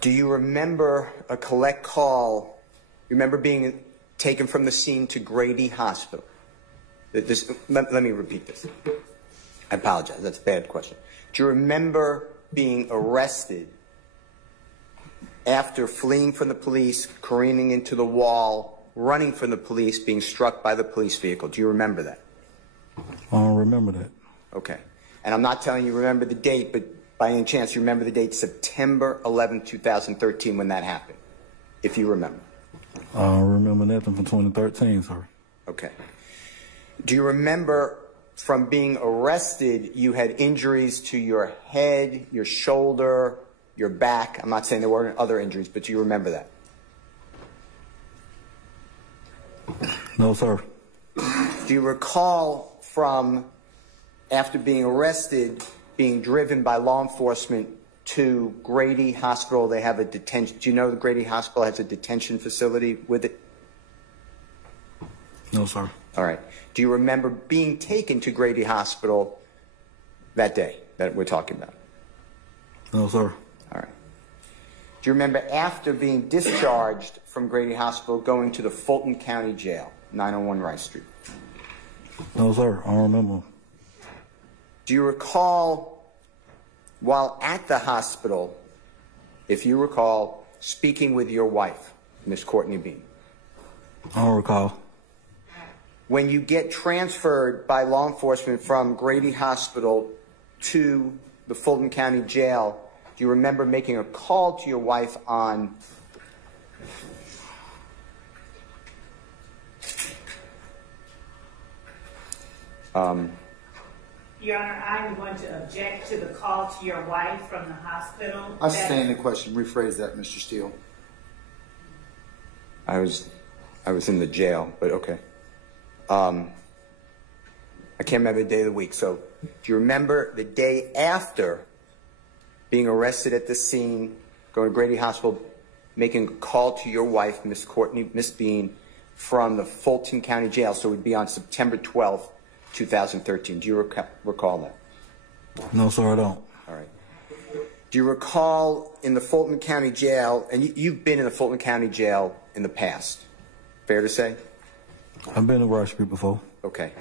Do you remember a collect call? You remember being taken from the scene to Grady Hospital? Let me repeat this. I apologize. That's a bad question. Do you remember being arrested after fleeing from the police, careening into the wall, running from the police, being struck by the police vehicle? Do you remember that? I don't remember that. Okay. And I'm not telling you remember the date, but by any chance you remember the date September 11, 2013 when that happened, if you remember? I don't remember nothing from 2013, sir. Okay. Do you remember from being arrested you had injuries to your head, your shoulder, your back? I'm not saying there weren't other injuries, but do you remember that? No, sir. Do you recall from after being arrested being driven by law enforcement to Grady Hospital? They have a detention. Do you know the Grady Hospital has a detention facility with it? No, sir. All right. Do you remember being taken to Grady Hospital that day that we're talking about? No, sir. All right. Do you remember after being discharged from Grady Hospital going to the Fulton County Jail, 901 Rice Street? No, sir. I don't remember. Do you recall, while at the hospital, if you recall, speaking with your wife, Miss Courtney Bean? I don't recall. When you get transferred by law enforcement from Grady Hospital to the Fulton County Jail, do you remember making a call to your wife on Your Honor, I'm going to object to the call to your wife from the hospital. I stand the question. Rephrase that, Mr. Steele. I was in the jail, but okay. I can't remember the day of the week. So do you remember the day after being arrested at the scene, going to Grady Hospital, making a call to your wife, Miss Bean, from the Fulton County Jail? So it would be on September 12th, 2013. Do you recall that? No, sir, I don't. All right. Do you recall in the Fulton County Jail, and you've been in the Fulton County Jail in the past, fair to say? I've been to Rice Street before. Okay.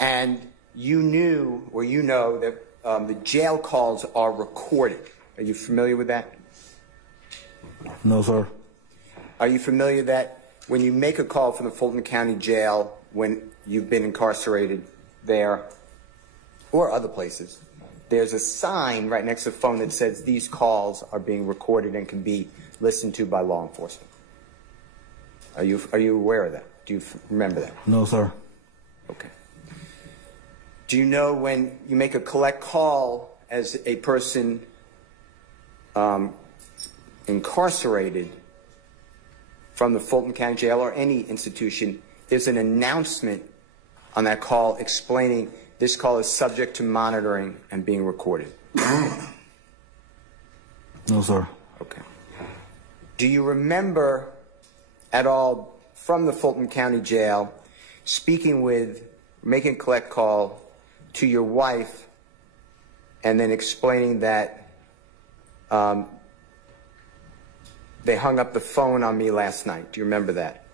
And you knew, or you know, that the jail calls are recorded. Are you familiar with that? No, sir. Are you familiar that when you make a call from the Fulton County Jail, when you've been incarcerated there or other places, there's a sign right next to the phone that says these calls are being recorded and can be listened to by law enforcement? Are you aware of that? Do you remember that? No, sir. Okay. Do you know when you make a collect call as a person incarcerated from the Fulton County Jail or any institution, there's an announcement on that call explaining this call is subject to monitoring and being recorded? No, sir. Okay. Do you remember at all from the Fulton County Jail making a collect call to your wife and then explaining that they hung up the phone on me last night? Do you remember that?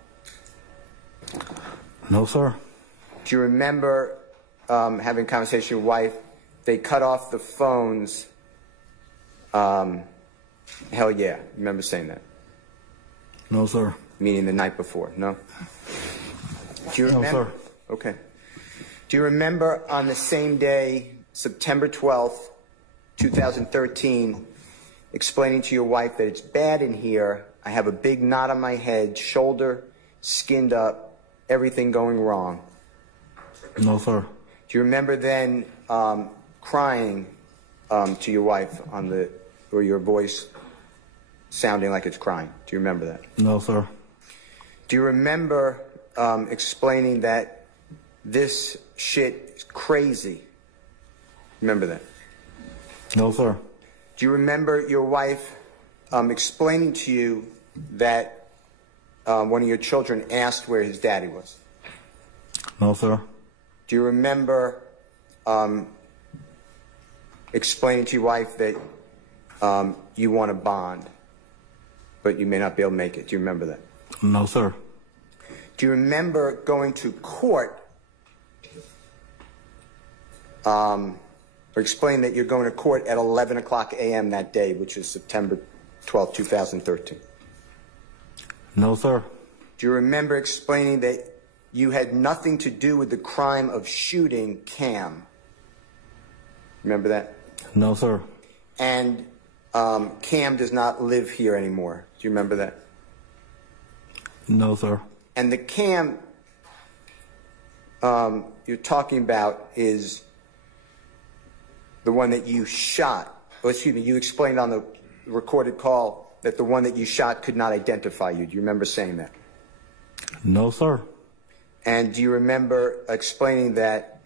No, sir. Do you remember having a conversation with your wife? They cut off the phones. Hell yeah. Remember saying that? No, sir. Meaning the night before, no? Do you remember? No, sir. Okay. Do you remember on the same day, September 12th, 2013, explaining to your wife that it's bad in here, I have a big knot on my head, shoulder skinned up, everything going wrong? No, sir. Do you remember then crying to your wife or your voice sounding like it's crying? Do you remember that? No, sir. Do you remember explaining that this shit is crazy? Remember that? No, sir. Do you remember your wife explaining to you that one of your children asked where his daddy was? No, sir. Do you remember explaining to your wife that you want a bond but you may not be able to make it. Do you remember that? No, sir. Do you remember going to court or explain that you're going to court at 11 o'clock a.m. that day, which is September 12, 2013? No, sir. Do you remember explaining that you had nothing to do with the crime of shooting Cam? Remember that? No, sir. And Cam does not live here anymore. Do you remember that? No, sir. And the Cam you're talking about is the one that you shot. Oh, excuse me, you explained on the recorded call that the one that you shot could not identify you. Do you remember saying that? No, sir. And do you remember explaining that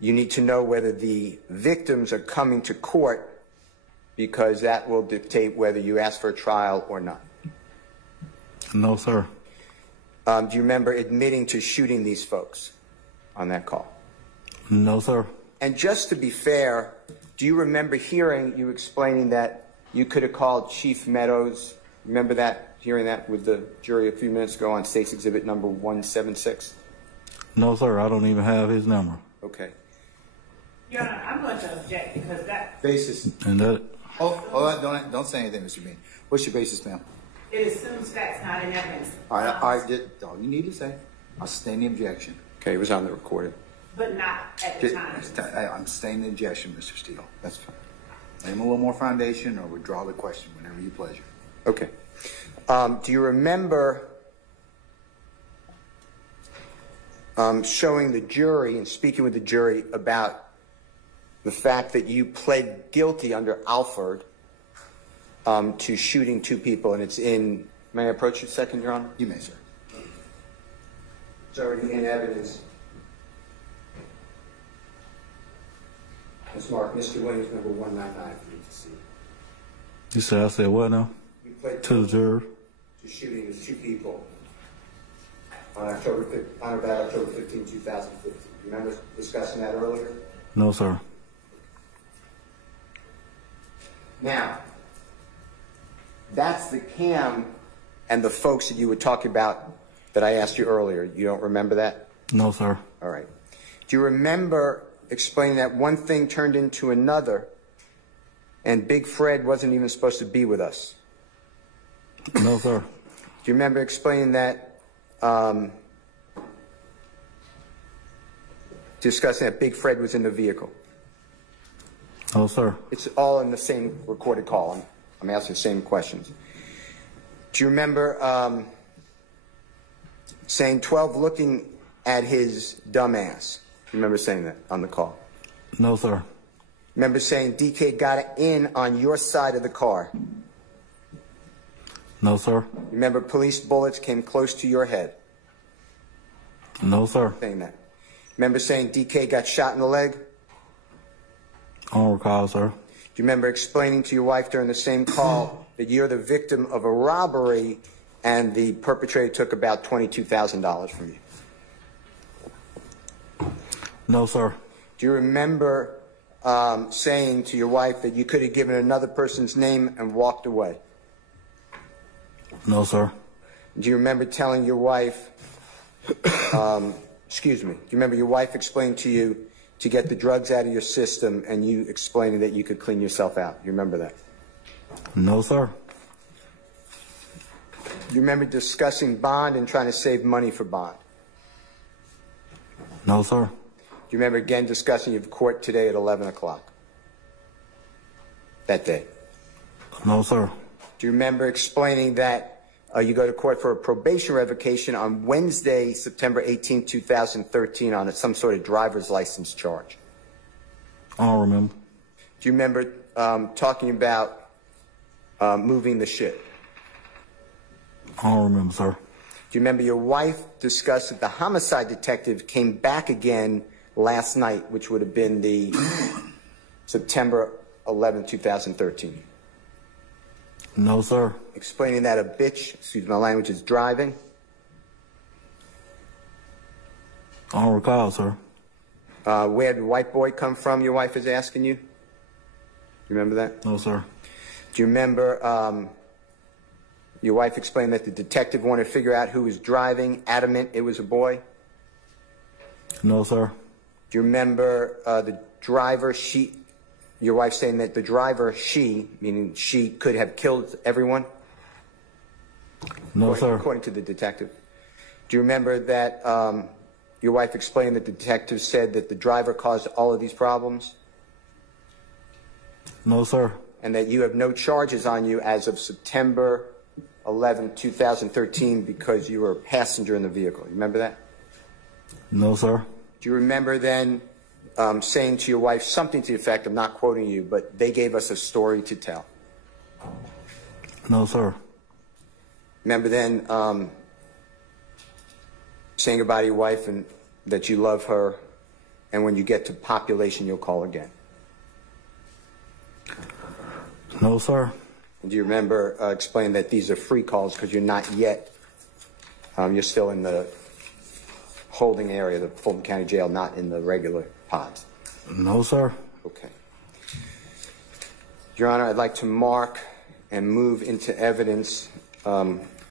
you need to know whether the victims are coming to court because that will dictate whether you ask for a trial or not? No, sir. Do you remember admitting to shooting these folks on that call? No, sir. And just to be fair, do you remember hearing you explaining that you could have called Chief Meadows? Remember that, hearing that with the jury a few minutes ago on State's Exhibit number 176? No, sir. I don't even have his number. Okay. Your Honor, I'm going to object because that Basis. And that, Don't say anything, Mr. Bean. What's your basis, ma'am? it assumes facts not in evidence. All right, I did all you need to say. I'll sustain the objection. Okay, it was on the recording. But not at the time. I'm sustaining the objection, Mr. Steele. That's fine. Lay him a little more foundation, or withdraw the question whenever you pleasure. Okay. Do you remember showing the jury and speaking with the jury about the fact that you pled guilty under Alford to shooting two people, and it's in, may I approach you a second, Your Honor? You may, sir. It's already in evidence. It's marked Mr. Williams, number 199, for you to see. you said I said what now? You pled To the jury? to shooting these two people on about October 15, 2015. Remember discussing that earlier? No, sir. Now, that's the Cam and the folks that you were talking about that I asked you earlier. You don't remember that? No, sir. All right. Do you remember explaining that one thing turned into another and Big Fred wasn't even supposed to be with us? No, sir. Do you remember explaining that, discussing that Big Fred was in the vehicle? No, sir. It's all in the same recorded call. I'm asking the same questions. Do you remember saying 12 looking at his dumb ass? Remember saying that on the call? No, sir. Remember saying DK got in on your side of the car? No, sir. Remember police bullets came close to your head? No, sir. Saying that. Remember saying DK got shot in the leg? I don't recall, sir. Do you remember explaining to your wife during the same call that you're the victim of a robbery and the perpetrator took about $22,000 from you? No, sir. Do you remember saying to your wife that you could have given another person's name and walked away? No, sir. Do you remember telling your wife, excuse me, do you remember your wife explained to you to get the drugs out of your system and you explaining that you could clean yourself out? You remember that? No, sir. Do you remember discussing bond and trying to save money for bond? No, sir. Do you remember again discussing your court today at 11 o'clock? That day? No, sir. Do you remember explaining that you go to court for a probation revocation on Wednesday, September 18, 2013 on some sort of driver's license charge? I don't remember. Do you remember talking about moving the shit? I don't remember, sir. Do you remember your wife discussed that the homicide detective came back again last night, which would have been the September 11, 2013? No, sir. Explaining that a bitch, excuse my language, is driving? I don't recall, sir. Where did the white boy come from, your wife is asking you? You remember that? No, sir. Do you remember Your wife explained that the detective wanted to figure out who was driving, adamant it was a boy. No, sir. Do you remember the driver, your wife saying that the driver, meaning she could have killed everyone? No, sir. According to the detective. Do you remember that your wife explained that the detective said that the driver caused all of these problems? No, sir. And that you have no charges on you as of September 11, 2013 because you were a passenger in the vehicle. You remember that? No, sir. Do you remember then saying to your wife something to the effect, I'm not quoting you, but they gave us a story to tell? No, sir. Remember then saying goodbye to your wife and that you love her, and when you get to population, you'll call again? No, sir. And do you remember explaining that these are free calls because you're not yet, you're still in the holding area, the Fulton County Jail, not in the regular pods? No, sir. Okay. Your Honor, I'd like to mark and move into evidence